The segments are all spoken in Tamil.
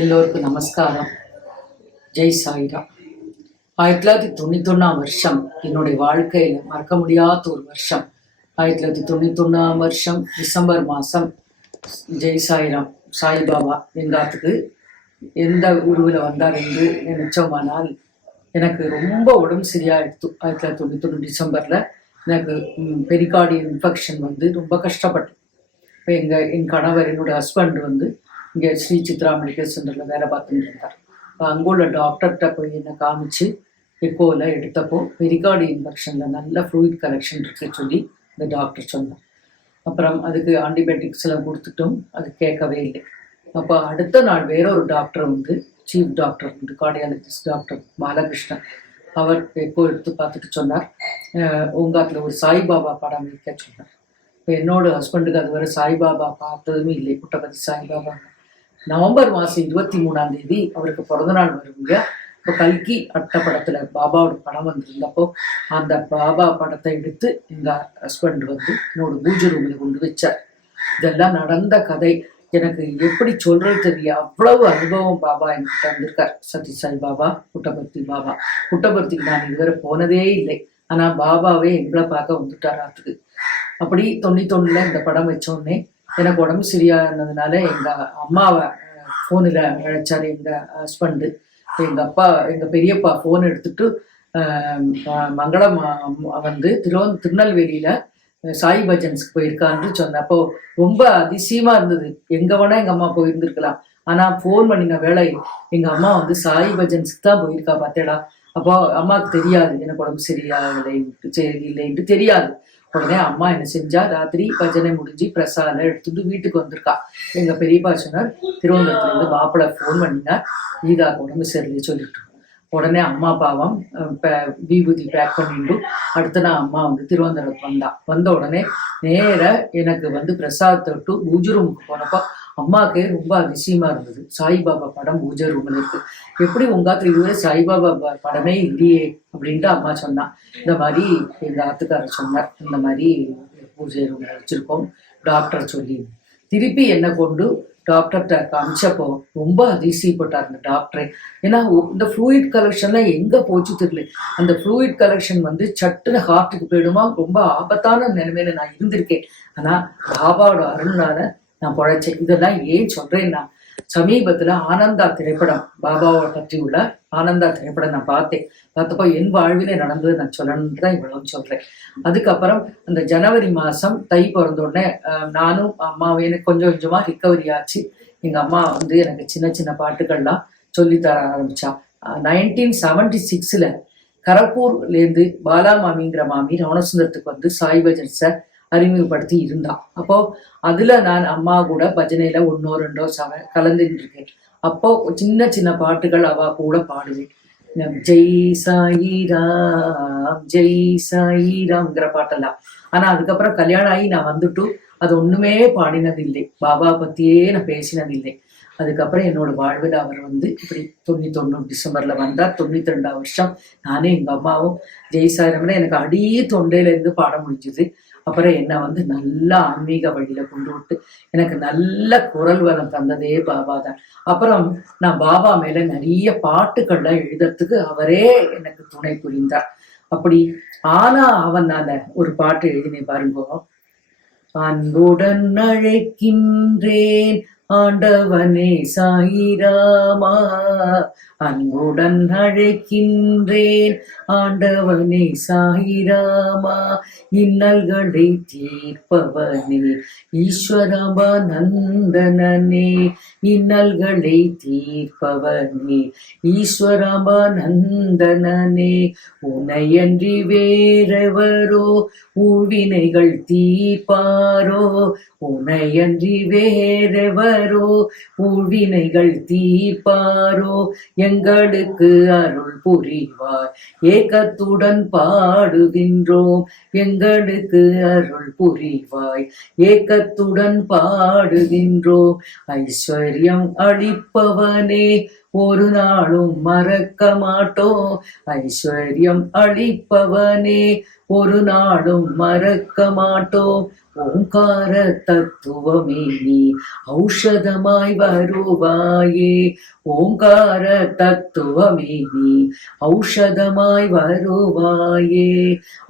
எல்லோருக்கும் நமஸ்காரம். ஜெய் சாய்ராம். 1991 வருஷம் என்னுடைய வாழ்க்கையில மறக்க முடியாத ஒரு வருஷம். 1991 வருஷம் டிசம்பர் மாதம் ஜெய் சாய்ராம் சாய்பாபா எங்காத்துக்கு எந்த உருவில் வந்தார் என்று நினைச்சோமானால் எனக்கு ரொம்ப உடம்பு சரியாயிடுத்து. 1991 டிசம்பரில் எனக்கு பெரிகார்டியல் இன்ஃபெக்ஷன் வந்து ரொம்ப கஷ்டப்பட்டேன். இப்போ என் கணவர் என்னோட ஹஸ்பண்ட் வந்து இங்கே ஸ்ரீ சித்ரா மெடிக்கல் சென்டரில் வேலை பார்த்துட்டு இருந்தார். அங்கே உள்ள டாக்டர்கிட்ட போய் என்னை காமிச்சு எக்கோவில் எடுத்தப்போ பெரிகார்டியல் இன்ஃபெக்ஷனில் நல்ல ஃப்ளூயிட் கலெக்ஷன் இருக்கு சொல்லி இந்த டாக்டர் சொன்னார். அப்புறம் அதுக்கு ஆன்டிபயோட்டிக்ஸ் எல்லாம் கொடுத்துட்டும் அது கேட்கவே இல்லை. அப்போ அடுத்த நாள் வேறொரு டாக்டர் வந்து சீஃப் டாக்டர் வந்து கார்டியாலஜிஸ்ட் டாக்டர் பாலகிருஷ்ணன் அவர் எக்கோ எடுத்து பார்த்துட்டு சொன்னார், உங்காத்தில் ஒரு சாய்பாபா படம் வைக்க சொன்னார். இப்போ என்னோட ஹஸ்பண்டுக்கு அது வரை சாய்பாபா பார்த்ததுமே இல்லை. புட்டபதி சாய்பாபா நவம்பர் மாதம் 23 அவருக்கு பிறந்தநாள் வரும் இல்லையா. இப்போ கல்கி அட்டப்படத்தில் பாபாவோட படம் வந்திருந்தப்போ அந்த பாபா படத்தை எடுத்து எங்கள் ஹஸ்பண்ட் வந்து என்னோட பூஜை ரூமில் கொண்டு வச்சார். இதெல்லாம் நடந்த கதை. எனக்கு எப்படி சொல்றது தெரிய அவ்வளவு அனுபவம் பாபா என்கிட்ட வந்திருக்கார். சத்ய சாய் பாபா, புட்டபர்த்தி பாபா. புட்டபர்த்திக்கு நான் இதுவரை போனதே இல்லை. ஆனால் பாபாவே எங்களை பார்க்க வந்துட்டாராத்துக்கு. அப்படி 91 இந்த படம் வச்சோடனே எனக்கு உடம்பு சரியானதுனால எங்கள் அம்மாவை ஃபோனில் அழைச்சார் எங்கள் ஹஸ்பண்டு. எங்கள் பெரியப்பா ஃபோன் எடுத்துட்டு மங்களம் வந்து திருநெல்வேலியில் சாய் பஜன்ஸ்க்கு போயிருக்கான்னு சொன்னேன். அப்போ ரொம்ப அதிசயமாக இருந்தது. எங்கே வேணால் எங்கள் அம்மா போயிருந்துருக்கலாம். ஆனால் ஃபோன் பண்ணின வேலை எங்கள் அம்மா வந்து சாய் பஜன்ஸ்க்கு தான் போயிருக்கா பார்த்தேடா. அப்போ அம்மாவுக்கு தெரியாது எனக்கு உடம்பு சரியில்லைன்ட்டு தெரியாது. உடனே அம்மா என்ன செஞ்சா, ராத்திரி பஜனை முடிஞ்சு பிரசாதம் எடுத்துட்டு வீட்டுக்கு வந்திருக்கா. எங்க பெரியப்பா சொன்னார், திருவனந்தபுரத்துல இருந்து மாப்பிள்ளை ஃபோன் பண்ணினார், ஈதா உடம்பு சரியில்லை சொல்லிட்டு. உடனே அம்மா பாவம் விபூதி பேக் பண்ணிட்டு அடுத்த நாள் அம்மா வந்து திருவனந்தபுரத்து வந்த உடனே நேர எனக்கு வந்து பிரசாதத்தை விட்டு பூஜை ரூமுக்கு போனப்போ அம்மாவுக்கே ரொம்ப அதிசயமா இருந்தது. சாய்பாபா படம் பூஜை ரூமில் இருக்கு. எப்படி உங்காத்துல இதுவே சாய்பாபா படமே இல்லையே அப்படின்ட்டு அம்மா சொன்னான். இந்த மாதிரி எங்க ஆத்துக்காரர் சொன்னார், இந்த மாதிரி பூஜை ரூமில் வச்சிருக்கோம் டாக்டர் சொல்லி. திருப்பி என்னை கொண்டு டாக்டர்கிட்ட காமிச்சப்போ ரொம்ப அதிசயப்பட்டார் இந்த டாக்டரை. ஏன்னா இந்த ஃப்ளூயிட் கலெக்ஷன்ல எங்க போச்சு தெரியல. அந்த ஃப்ளூயிட் கலெக்ஷன் வந்து சட்டுன்னு ஹார்ட்டுக்கு போயிடுமா, ரொம்ப ஆபத்தான நிலைமையில நான் இருந்திருக்கேன். ஆனா பாபாவோட அருள்னால நான் பொழைச்சேன். இதெல்லாம் ஏன் சொல்றேன்னா, சமீபத்துல ஆனந்தா திரைப்படம், பாபாவை பற்றி உள்ள ஆனந்தா திரைப்படம் நான் பார்த்தப்போ என் வாழ்விலே நடந்தது நான் சொல்லணும்னு தான் இவ்வளவு சொல்றேன். அதுக்கப்புறம் அந்த ஜனவரி மாதம் தை பிறந்த உடனே நானும் அம்மாவும் எனக்கு கொஞ்சம் கொஞ்சமா ரிக்கவரி ஆச்சு. எங்க அம்மா வந்து எனக்கு சின்ன சின்ன பாட்டுகள்லாம் சொல்லித்தர ஆரம்பிச்சா. 1976 கரப்பூர்லேருந்து பாலா மாமிங்கிற மாமி ரவணசுந்தரத்துக்கு வந்து சாய் பஜன்ஸை அறிமுகப்படுத்தி இருந்தான். அப்போ அதுல நான் அம்மா கூட பஜனையில 1 2 கலந்துட்டு இருக்கேன். அப்போ சின்ன சின்ன பாட்டுகள் அவ கூட பாடுவேன். ஜெய் சாயிராம் ஜெய் சாயிராம்ங்கிற பாட்டெல்லாம். ஆனா அதுக்கப்புறம் கல்யாணம் ஆகி நான் வந்துட்டு அது ஒண்ணுமே பாடினதில்லை. பாபா பத்தியே நான் பேசினதில்லை. அதுக்கப்புறம் என்னோட வாழ்வில் அவர் வந்து இப்படி 91 டிசம்பர்ல வந்தார். 92 வருஷம் நானே எங்க அம்மாவும் ஜெய் சாயிராம்ல எனக்கு அடி தொண்டையில இருந்து பாட முடிஞ்சுது. அப்புறம் என்னை வந்து நல்ல ஆன்மீக வழியில கொண்டு விட்டு எனக்கு நல்ல குரல் வரம் தந்ததே பாபா தான். அப்புறம் நான் பாபா மேல நிறைய பாட்டுக்கள்லாம் எழுதுறதுக்கு அவரே எனக்கு துணை புரிந்தார். அப்படி ஆனா அவனால ஒரு பாட்டு எழுதினேன் பாருங்க. அன்புடன் அழைக்கின்றேன் ஆண்டவனே சாயிராமா, அன்புடன் அழைக்கின்றேன் ஆண்டவனே சாயிராமா, இன்னல்களை தீர்ப்பவனே ஈஸ்வரபா நந்தனனே, இன்னல்களை தீர்ப்பவனே ஈஸ்வரபா நந்தனனே, உனையன்றி வேறெவரோ ஊழ்வினைகள் தீர்ப்பாரோ, உனையன்றி வேறெவரோ ஊழ்வினைகள் தீர்ப்பாரோ, எங்களுக்கு அருள் புரிவார் ஏக்கத்துடன் பாடுகின்றோம், எங்களுக்கு அருள் புரிவாய் ஏக்கத்துடன் பாடுகின்றோம், ஐஸ்வர்யம் அளிப்பவனே ஒரு நாளும் மறக்க மாட்டோம், ஐஸ்வர்யம் அளிப்பவனே ஒரு நாளும் மறக்க மாட்டோம், ஓங்கார தத்துவமே நீ ஔஷதமாய் வருவாயே. ஓங்கார தத்துவமே நீ ஔஷதமாய் வருவாயே.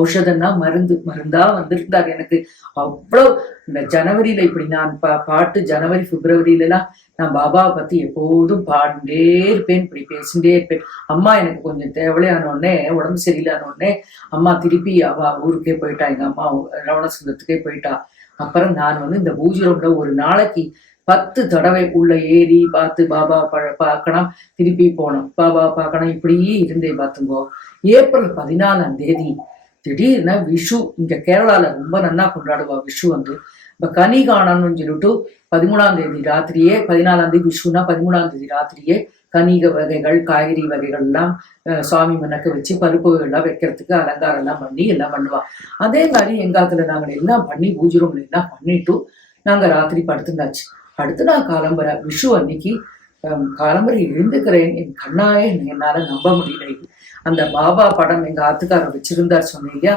ஔஷதம்னா மருந்து, மருந்தா வந்திருந்தார் எனக்கு. அவ்வளவு இந்த ஜனவரியில இப்படி நான் பாட்டு ஜனவரி பிப்ரவரியில எல்லாம் நான் பாபாவை பத்தி எப்போதும் பாடிட்டே இருப்பேன், இப்படி பேசிட்டே இருப்பேன். அம்மா எனக்கு கொஞ்சம் தேவையானோடனே, உடம்பு சரியில்லானோடனே அம்மா திருப்பி அவ ஊருக்கே போயிட்டா, எங்க அம்மா ரவணசுந்தரத்துக்கே போயிட்டா. அப்புறம் நான் இந்த பூஜை ரூம்ல ஒரு நாளைக்கு 10 தடவை உள்ள ஏறி பார்த்து பாபா பார்க்கணும், திருப்பி போனோம், பாபா பார்க்கணும், இப்படியே இருந்தேன் பார்த்துங்கோ. ஏப்ரல் 14 திடீர்னு விஷு இங்க கேரளால ரொம்ப நன்னா கொண்டாடுவா விஷு. இப்ப கனி காணணும்னு சொல்லிட்டு 13 ராத்திரியே, 14 விஷுனா 13 ராத்திரியே கனிக வகைகள், காய்கறி வகைகள் எல்லாம் சுவாமி மனக்க வச்சு பருப்பு எல்லாம் வைக்கிறதுக்கு அலங்காரம் எல்லாம் பண்ணி எல்லாம் பண்ணுவா. அதே மாதிரி எங்காத்துல நாங்கள் எல்லாம் பண்ணி பூஜை ரூம்ல எல்லாம் பண்ணிட்டு நாங்க ராத்திரி படுத்துருந்தாச்சு. அடுத்து நான் காலம்பரை விஷு அன்னைக்கு காலம்பரை எழுந்துக்கிறேன். என் கண்ணாயே என்னால நம்ப முடியல. அந்த பாபா படம் எங்க ஆத்துக்காரர் வச்சிருந்தார் சொன்னீங்க.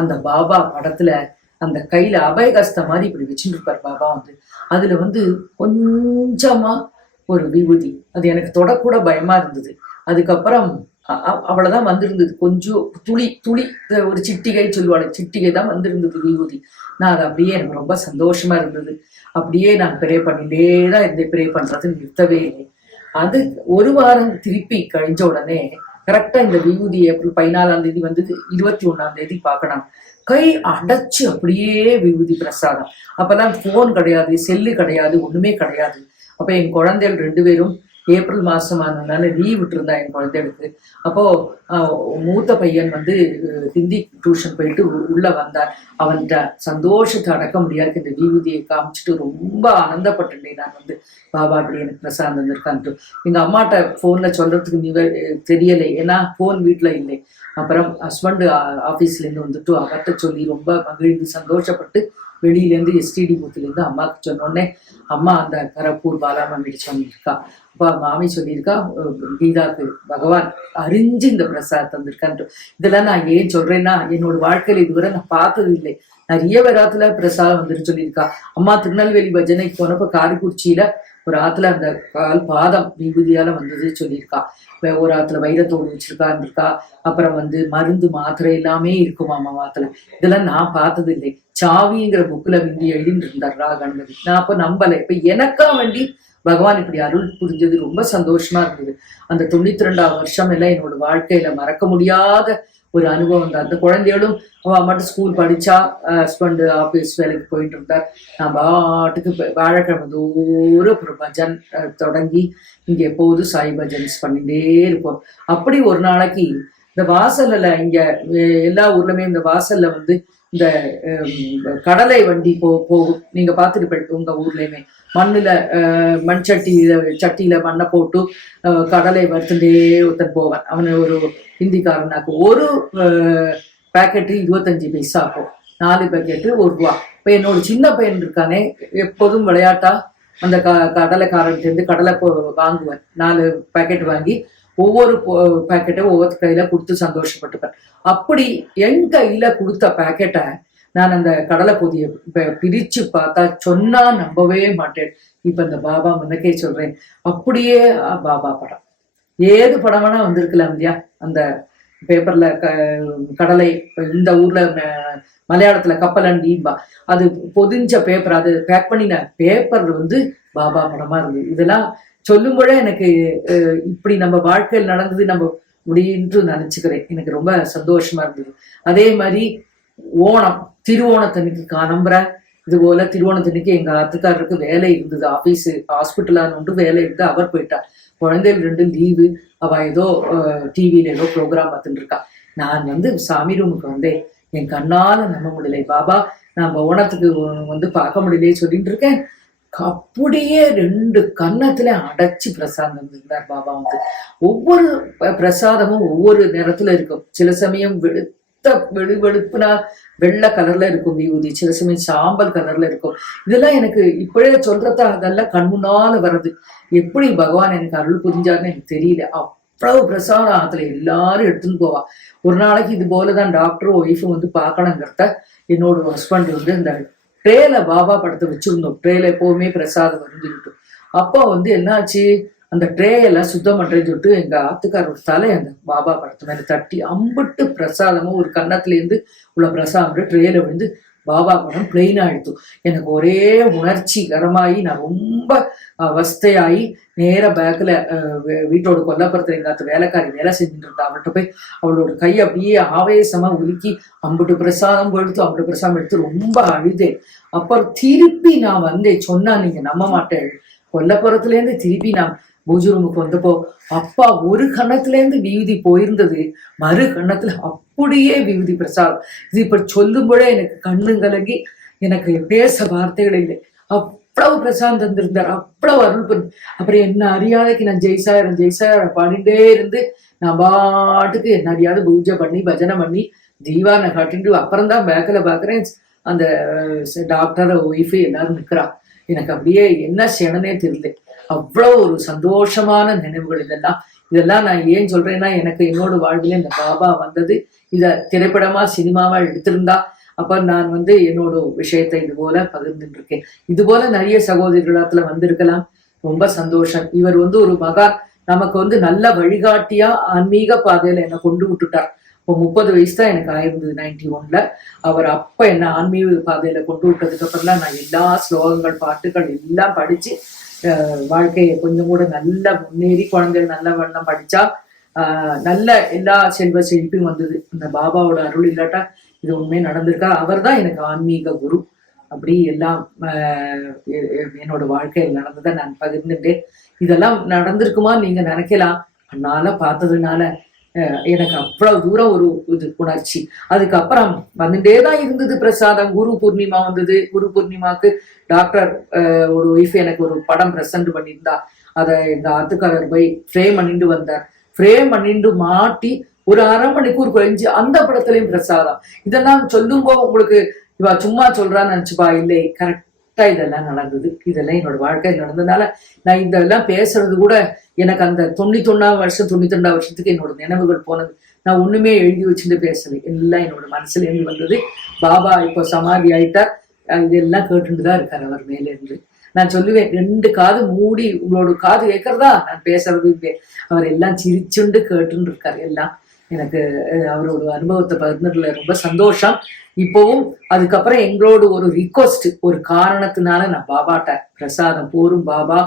அந்த பாபா படத்துல அந்த கையில அபயகஸ்த மாதிரி இப்படி வச்சுட்டு இருப்பார் பாபா. அதுல கொஞ்சமா ஒரு விபூதி, அது எனக்கு தொடக்கூட பயமா இருந்தது. அதுக்கப்புறம் அவ்வளவுதான் வந்திருந்தது, கொஞ்சம் துளி துளி, ஒரு சிட்டிகை சொல்லுவாள், சிட்டிகை தான் வந்திருந்தது விபூதி. நான் அது அப்படியே எனக்கு ரொம்ப சந்தோஷமா இருந்தது. அப்படியே நான் ப்ரே பண்ணிட்டே தான் இந்த ப்ரே பண்றது நிறுத்தவே இல்லை. அது ஒரு வாரம் திருப்பி கழிஞ்ச உடனே கரெக்டா இந்த விபூதி ஏப்ரல் 14 வந்தது, 21 பார்க்கணும். கை அடைச்சு அப்படியே விபூதி பிரசாதம். அப்பெல்லாம் போன் கிடையாது, செல்லு கிடையாது, ஒண்ணுமே கிடையாது. அப்ப என் குழந்தைகள் 2 பேரும் ஏப்ரல் மாசமானதுனால லீவ் விட்டுருந்தா என் குழந்தைகளுக்கு. அப்போ மூத்த பையன் ஹிந்தி டியூஷன் போயிட்டு உள்ள வந்தார். அவன்கிட்ட சந்தோஷத்தை அடக்க முடியாது. இந்த விபூதியை காமிச்சிட்டு ரொம்ப ஆனந்தப்பட்டுட்டேன். நான் பாபா அப்படி எனக்கு பிரசாந்தம் வந்திருக்கான்ட்டு எங்க அம்மாட்ட போன்ல சொல்றதுக்கு நீ தெரியலை, ஏன்னா போன் வீட்டுல இல்லை. அப்புறம் ஹஸ்பண்ட் ஆபீஸ்ல இருந்து அவர்கிட்ட சொல்லி ரொம்ப மகிழ்ந்து சந்தோஷப்பட்டு வெளியிலேருந்து எஸ்டிடி பூத்துலேருந்து அம்மாவுக்கு சொன்னோடனே அம்மா அந்த கரப்பூர் பாலாமணி சொல்லியிருக்கா. அப்பா மாமி சொல்லியிருக்கா, கீதாக்கு பகவான் அறிஞ்சு இந்த பிரசாத் தந்திருக்கான்ட்டு. இதெல்லாம் நான் ஏன் சொல்றேன்னா, என்னோட வாழ்க்கையில இதுவரை நான் பார்த்தது இல்லை. நிறைய பேராத்துல பிரசாதம் வந்துட்டு சொல்லியிருக்கா. அம்மா திருநெல்வேலி பஜனைக்கு போனப்ப காரைக்குறிச்சியில ஒரு ஆத்துல அந்த பாதம் விபூதியால வந்தது சொல்லியிருக்கா. ஒரு ஆத்துல வைரத்தோடு வச்சிருக்கா. அப்புறம் மருந்து மாத்திரை எல்லாமே இருக்குமாமா ஆத்துல. இதெல்லாம் நான் பார்த்தது இல்லை. சாவிங்கிற புக்ல எழுதிட்டு இருந்தார் கணபதி. நான் அப்ப நம்பலை. இப்ப எனக்கா வேண்டி பகவான் இப்படி அருள் புரிஞ்சது ரொம்ப சந்தோஷமா இருந்தது. அந்த 92ஆவது வருஷம் எல்லாம் என்னோட வாழ்க்கையில மறக்க முடியாத ஒரு அனுபவம் தான். அந்த குழந்தைகளும் அவ மட்டும் ஸ்கூல் படிச்சா, ஹஸ்பண்ட் ஆபீஸ் வேலைக்கு போயிட்டு இருந்தார். நான் பாட்டுக்கு வாழைக்கிழமை தூரம் ஒரு பஜன் தொடங்கி இங்க எப்போதும் சாய் பஜன்ஸ் பண்ணிட்டே இருப்போம். அப்படி ஒரு நாளைக்கு இந்த வாசல்ல, இங்க எல்லா ஊர்லயுமே இந்த வாசல்ல இந்த கடலை வண்டி போகும். நீங்க பார்த்துட்டு உங்க ஊர்லயுமே மண்ணுல மண் சட்டியில மண்ணை போட்டு கடலை வறுத்துட்டே ஒருத்தன் போவான். அவனை ஒரு ஹிந்திக்காரனாக்கு ஒரு பேக்கெட்டு 25 பைசா ஆகும். 4 பேக்கெட்டு ₹1. இப்ப என்னோட சின்ன பையன் இருக்கானே, எப்போதும் விளையாட்டா அந்த கடலைக்காரன்ட்டு கடலை வாங்குவேன். 4 பேக்கெட் வாங்கி ஒவ்வொரு பேக்கெட்டை ஒவ்வொரு கையில கொடுத்து சந்தோஷப்பட்டுப்பேன். அப்படி என் கையில கொடுத்த பேக்கெட்டை நான் அந்த கடலை பொதியை பிரிச்சு பார்த்தா சொன்னா நம்பவே மாட்டேன். இப்ப இந்த பாபா முன்னக்கே சொல்றேன், அப்படியே பாபா படம், ஏது படம் வேணா வந்திருக்கலாம் இல்லையா? அந்த பேப்பர்ல கடலை, இந்த ஊர்ல மலையாளத்துல கப்பலண்டின்பா, அது பொதிஞ்ச பேப்பர், அது பேக் பண்ணின பேப்பர் பாபா படமா இருந்தது. இதெல்லாம் சொல்லும்போதே எனக்கு இப்படி நம்ம வாழ்க்கையில் நடந்தது நம்ம முடின்று நினைச்சுக்கிறேன். எனக்கு ரொம்ப சந்தோஷமா இருந்தது. அதே மாதிரி ஓணம், திருவோணத்தன்னைக்கு காலம்புற இது போல திருவோணத்தன்னைக்கு எங்க ஆத்துக்காரருக்கு வேலை இருந்தது. ஆபீஸ் ஹாஸ்பிட்டலான்னு வேலை இருந்து அவர் போயிட்டார். குழந்தைகள் 2 லீவு. அவ ஏதோ டிவியில ஏதோ ப்ரோக்ராம் பார்த்துட்டு இருக்கா. நான் சாமி ரூமுக்கு வந்தேன். என் கண்ணால நம்ப முடியலை. பாபா நான் ஓணத்துக்கு பார்க்க முடியலையே சொல்லிட்டு இருக்கேன். அப்படியே 2 கன்னத்துல அடைச்சு பிரசாதம் இருந்தார் பாபா. ஒவ்வொரு பிரசாதமும் ஒவ்வொரு நேரத்துல இருக்கும். சில சமயம் வெளுப்புனா வெள்ளை கலர்ல இருக்கும் விபூதி, சில சமயம் சாம்பல் கலர்ல இருக்கும். இதெல்லாம் எனக்கு இப்பவே சொல்றதா அதெல்லாம் கண்முன்னால வர்றது. எப்படி பகவான் எனக்கு அருள் புரிஞ்சாருன்னு எனக்கு தெரியல. அவ்வளவு பிரசாதம் அதுல எல்லாரும் எடுத்துன்னு போவா. ஒரு நாளைக்கு இது போலதான் டாக்டரும் ஒய்ஃபும் பார்க்கணுங்கிறத என்னோட ஹஸ்பண்ட் இந்த ட்ரேல பாபா படத்தை வச்சிருந்தோம். ட்ரேல எப்பவுமே பிரசாதம் வருந்துக்கிட்டோம். அப்போ என்னாச்சு, அந்த ட்ரே எல்லாம் சுத்தம் பண்றேன்னு சொல்லிட்டு எங்க ஆத்துக்காரோட தலை அந்த பாபா படத்து மேல தட்டி அம்பிட்டு பிரசாதமும் ஒரு கன்னத்துல இருந்து உள்ள பிரசாதம் ட்ரேல விழுந்து பாபா படம் பிளெயின் ஆயிடுத்து. எனக்கு ஒரே உணர்ச்சிகரமாயி நான் ரொம்ப அவஸ்தையாகி நேர பேக்கில் வீட்டோட கொல்லப்புறத்துல எங்காத்த வேலைக்காரி வேலை செஞ்சுட்டு இருந்தா. அவள்கிட்ட போய் அவளோட கை அப்படியே ஆவேசமா உலுக்கி அம்பிட்டு பிரசாதம் எடுத்து ரொம்ப அழுதேன். அப்புறம் திருப்பி நான் சொன்னா நீங்க நம்ப மாட்டேன், கொல்லப்புறத்துலேருந்து திருப்பி நான் பூஜை ரூமுக்கு வந்தப்போ அப்பா ஒரு கணத்துல விபூதி போயிருந்தது, மறு கணத்துல அப்படியே விபூதி பிரசாதம். இது இப்ப சொல்லும்போதே எனக்கு கண்ணு கலங்கி எனக்கு பேச வார்த்தைகள் இல்லை. அவ்வளவு பிரசாதம் தந்திருந்தார், அவ்வளவு அருள் பண்ணு. அப்புறம் என்ன அறியாதைக்கு நான் ஜெய்சாயிரம் பாடிட்டே இருந்து நான் பாட்டுக்கு என்ன அறியாத பூஜை பண்ணி பஜனை பண்ணி தீவானை காட்டிட்டு அப்புறம் தான் பேக்கில் பாக்குறேன் அந்த டாக்டர் ஒய்ஃபு எல்லாரும் நிக்கிறா. எனக்கு அப்படியே என்ன செய்யணும்னே தெரியல. அவ்வளவு ஒரு சந்தோஷமான நினைவுகள் இதெல்லாம் நான் ஏன் சொல்றேன்னா, எனக்கு என்னோட வாழ்வில இந்த பாபா வந்தது இத திரைப்படமா சினிமாவா எடுத்திருந்தா அப்ப நான் என்னோட விஷயத்தை இது போல பகிர்ந்துட்டு இருக்கேன். இது போல நிறைய சகோதரிகளத்துல வந்திருக்கலாம். ரொம்ப சந்தோஷம். இவர் ஒரு மகான், நமக்கு நல்ல வழிகாட்டியா ஆன்மீக பாதையில என்னை கொண்டு விட்டுட்டார். இப்போ 30 வயசு தான் எனக்கு ஆயிருந்தது 91ல. அவர் அப்ப என்ன ஆன்மீக பாதையில கொண்டு விட்டதுக்கு அப்புறம் நான் எல்லா ஸ்லோகங்கள் பாட்டுகள் எல்லாம் படிச்சு வாழ்க்கையை கொஞ்சம் கூட நல்ல முன்னேறி குழந்தைகள் நல்ல வண்ணம் படிச்சா நல்ல எல்லா செல்வ செழிப்பும் வந்தது. இந்த பாபாவோட அருள் இல்லாட்டா இது உண்மையே நடந்திருக்கா. அவர் தான் எனக்கு ஆன்மீக குரு. அப்படி எல்லாம் என்னோட வாழ்க்கையில் நடந்ததை நான் பகிர்ந்துட்டேன். இதெல்லாம் நடந்திருக்குமா நீங்க நினைக்கலாம். அதனால பார்த்ததுனால எனக்கு அவ்வளவு தூரம் ஒரு இது உணர்ச்சி. அதுக்கப்புறம் வந்துட்டேதான் இருந்தது பிரசாதம். குரு பூர்ணிமா வந்தது. குரு பூர்ணிமாக்கு டாக்டர் ஒரு ஒய்ஃப் எனக்கு ஒரு படம் பிரசன்ட் பண்ணியிருந்தா. அதை எங்க ஆத்துக்காரர் போய் ஃப்ரேம் பண்ணிட்டு வந்தார். ஃப்ரேம் பண்ணிட்டு மாட்டி ஒரு 1/2 மணிக்கூர் கழிஞ்சு அந்த படத்துலயும் பிரசாதம். இதெல்லாம் சொல்லும்போ உங்களுக்கு இவா சும்மா சொல்றான்னு நினைச்சுப்பா, இல்லை, கரெக்டா இதெல்லாம் நடந்தது. இதெல்லாம் என்னோட வாழ்க்கையில் நடந்ததுனால நான் இதெல்லாம் பேசுறது கூட எனக்கு அந்த 91ஆம் வருஷம் 92ஆம் வருஷத்துக்கு என்னோட நினைவுகள் போனது. நான் ஒண்ணுமே எழுதி வச்சுட்டு பேசலை, எல்லாம் என்னோட மனசுல இருந்து வந்தது. பாபா இப்போ சமாதி ஆயிட்டார், இதெல்லாம் கேட்டுட்டுதான் இருக்காரு அவர் மேல இருந்து. நான் சொல்லுவேன், 2 காது மூடி உங்களோட காது கேட்கறதா நான் பேசுறது. அவர் எல்லாம் சிரிச்சுண்டு கேட்டுன்னு இருக்காரு. எல்லாம் எனக்கு அவரோட அனுபவத்தை பகிர்ந்ததுல ரொம்ப சந்தோஷம். இப்போவும் அதுக்கப்புறம் எங்களோட ஒரு ரிக்வஸ்ட், ஒரு காரணத்தினால நான் பாபாட்ட பிரசாதம் போரும் பாபா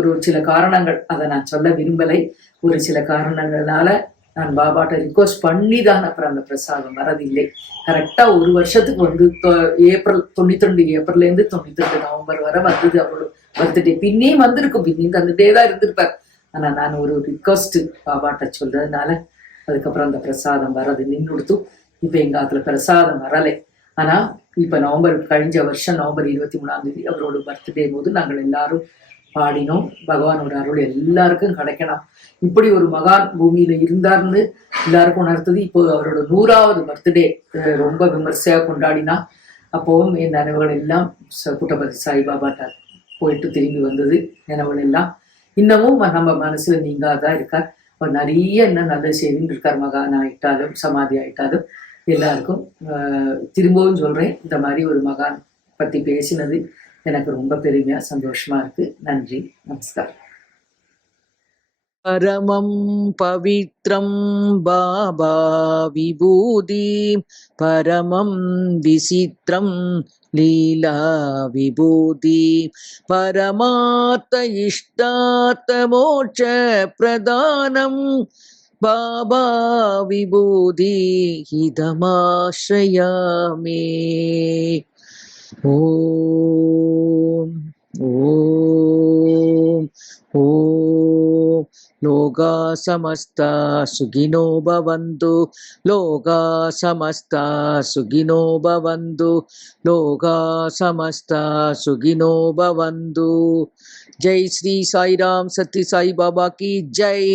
ஒரு சில காரணங்கள், அதை நான் சொல்ல விரும்பலை. ஒரு சில காரணங்களால நான் பாபாட்ட ரிக்வஸ்ட் பண்ணி தான் அப்புறம் அந்த பிரசாதம் வரதில்லை. கரெக்டா ஒரு வருஷத்துக்கு ஏப்ரல் 92 ஏப்ரல்ல இருந்து 92 நவம்பர் வரை வந்தது அவரோட பர்த்டே. பின்னையும் வந்திருக்கும், பின்னையும் தந்துட்டே தான் இருந்திருப்பார். ஆனா நான் ஒரு ரிக்வஸ்ட் பாபாட்ட சொல்றதுனால அதுக்கப்புறம் அந்த பிரசாதம் வரது நின்றுடுத்து. இப்ப எங்க அதுல பிரசாதம் வரலை. ஆனா இப்ப கழிஞ்ச வருஷம் நவம்பர் 23ஆம் தேதி அவரோட பர்த்டே போது நாங்கள் எல்லாரும் பாடினோம். பகவானோட அருள் எல்லாருக்கும் கிடைக்கணும். இப்படி ஒரு மகான் பூமியில இருந்தார்னு எல்லாருக்கும் உணர்த்தது. இப்போ அவரோட 100வது பர்த்டே ரொம்ப விமர்சையா கொண்டாடினா. அப்போவும் என் நினைவுகள் எல்லாம் புட்டபதி சாய்பாபாட்ட போயிட்டு திரும்பி வந்தது. நினைவுகள் எல்லாம் இன்னமும் நம்ம மனசுல நீங்காதான் இருக்கார். அவர் நிறைய என்ன நல்ல செய்தின்னு இருக்கார். மகான் ஆயிட்டாலும் சமாதி ஆயிட்டாலும் எல்லாருக்கும் திரும்பவும் சொல்றேன், இந்த மாதிரி ஒரு மகான் பத்தி பேசினது எனக்கு ரொம்ப பெருமையா சந்தோஷமா இருக்கு. நன்றி, நமஸ்காரம். பரமம் பவித்ரம் பாபா விபூதி, பரமம் விசித்ரம் லீலா விபூதி, பரமார்த்த இஷ்டார்த்த மோட்ச பிரதானம் பாபா விபூதி ஹிதமாஸ்ரயாமே. ஓம் ஓம் ஓம். லோகா சமஸ்தா சுகினோ பவந்து, லோகா சமஸ்தா சுகினோ பவந்து, லோகா சமஸ்தா சுகினோ பவந்து. ஜெய் ஸ்ரீ சாய்ராம் சத்ய சாய் பாபா கி ஜெய்.